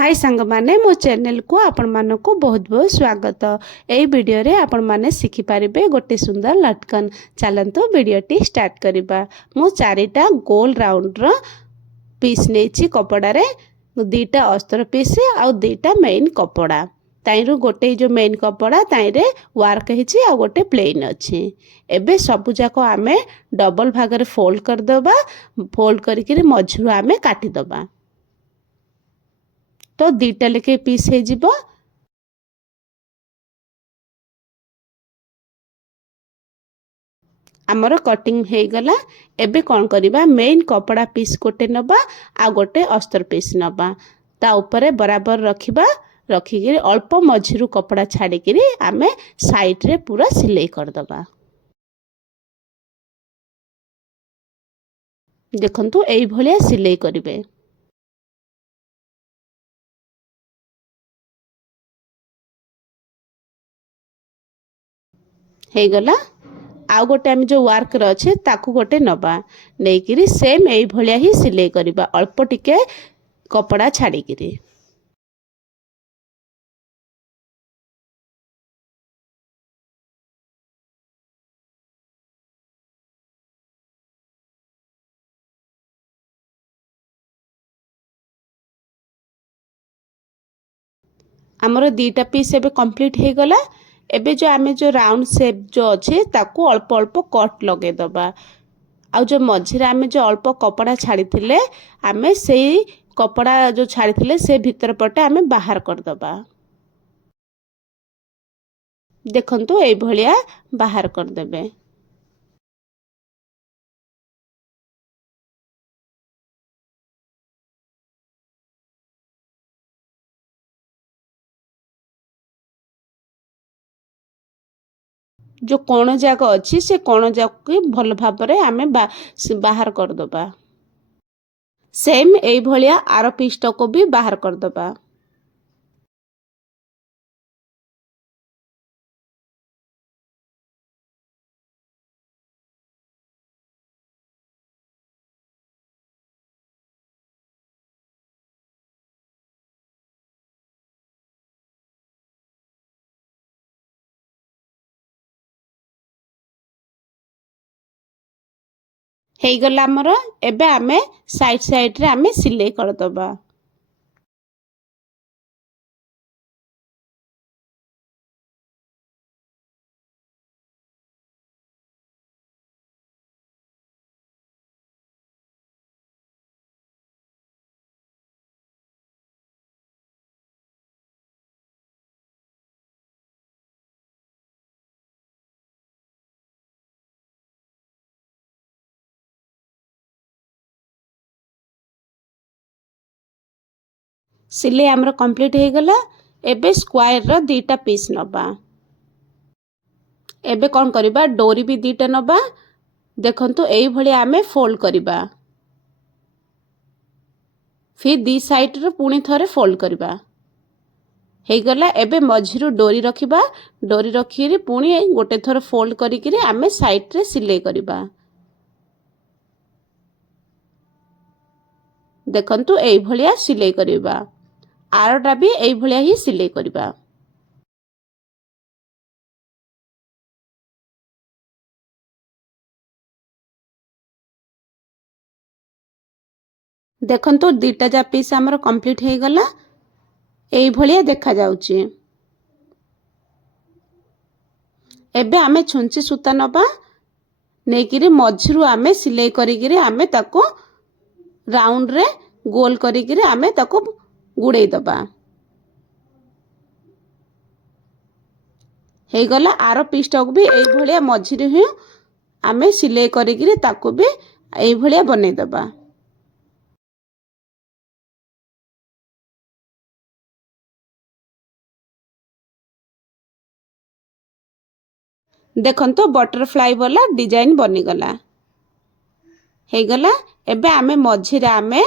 हाय सांग माने मो चैनल को आपण मानक बहुत बहुत स्वागत। एई वीडियो रे आपण माने शिखि पारिबे गोटे सुंदर लटकन। चलंतु वीडियोटी स्टार्ट करिबा। मो चारिटा गोल राउंड रो पीस नेछि कपड़ा रे, दीटा अस्तर पीस आ दीटा मेन कपड़ा ताइरु गोटे जो मेन कपड़ा ताइरे वर्क हिछि आ गोटे प्लेन अछि। एबे सबु जाको आमे डबल भाग रे फोल्ड कर दबा। फोल्ड करिकरी मझरु आमे काटी दबा। तो दीटा लेके पीस हे जिवो। आमर कटिंग हे गला। एबे कौन करिबा, मेन कपड़ा पीस गोटे नबा आ गोटे अस्तर पीस नबा। ता ऊपर बराबर रखिबा। रखिकी अल्प मझिरु कपड़ा छाड़िकी आमे साइड रे पूरा सिलाई कर दबा। देखंतु एई भलिया सिलाई करिवे। हे गला। आउ गोटे आम जो वर्क अच्छे ताकू गोटे नबा नहीं सेम यही भलिया ही सिलाई करिबा, अल्प टिके कपड़ा छाड़िकी। आमर दीटा पीस एबे कंप्लीट हे गला। एबे जो आमे जो राउंड शेप जो अच्छे ताकू अल्प अल्प कट लगे दबा। आउ जो मझिरे आमे जो अल्प कपड़ा छाड़ी थिले आमे सेई कपड़ा जो छाड़ी थिले से भीतर पटे आमे बाहर कर दबा। देखंतु एई भलिया बाहर कर देबे। जो कोण जाक अच्छी से कोण जाक भल भाबरे आमे बाहर कर दबा। सेम एई भलिया आर पीस को भी बाहर कर दबा। हे गला हमर। एबे आमे साइड साइड रे आमे सिलाई कर दबा। सिलाई आमर कंप्लीट हे गला। एबे स्क्वायर रो दीटा पीस नबा। एबे कौन करिबा, डोरी भी दीटा नबा। देखंतु एई भली आमे फोल्ड करिबा। फिर दी साइड रो पुणी थरे फोल्ड करिबा। हे गला। एबे मझिरु डोरी रखिबा। डोरी रखिरी पुणी गोटे थर फोल्ड करिकरी आमे साइड रे सिलाई करिबा। देखंतु एई भलिया सिलाई करिबा। आरटा भी एई भलिया ही सिलाई करिबा। देखंतु दीटा जा पीस हमर कंप्लीट हे गला। एई भलिया देखा जाउची। एबे आमे छुंची सूता नबा। नेकिरी मझिरु आमे सिलाई करिकरी आमे ताको राउंड रे गोल करिकरी आमे ताको गुड़े दबा। हे गला। आरो पीसटा को भी एई भलिया मझिरु ही आमे सिलाई करिकरी ताको भी एई भलिया बने दबा। देखंतु बटरफ्लाई वाला डिजाइन बनी गला। हे गला। एबे आमे मझिरे आमे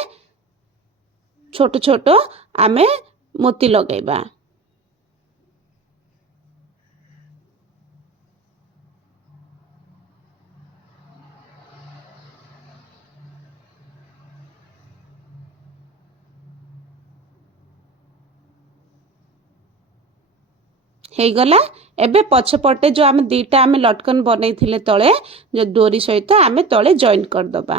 छोटो छोटो आमे मोती लगेबा। ହେଇଗଲା। ଏବେ ପଛପଟେ जो आम दीटा आम लटकन बनई तले जो डोरी सहित आम तले जॉइन करदबा।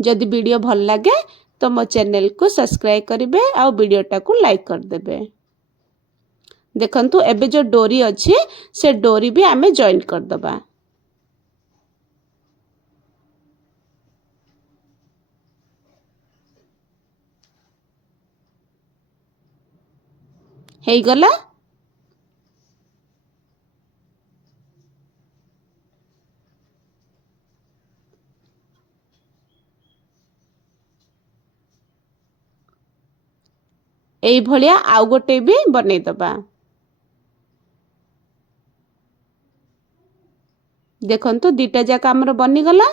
जदि वीडियो भल लगे तो मो चैनल को सब्सक्राइब करेंगे और वीडियोटा को लाइक करदेवे। देखंतु एबे जो डोरी अच्छी से डोरी भी आम जॉइन करदबा। ହେଇଗଲା। एई भलिया आउ गोटे भी बनै दबा। देखंतु दीटा जाक हमर बनी गला।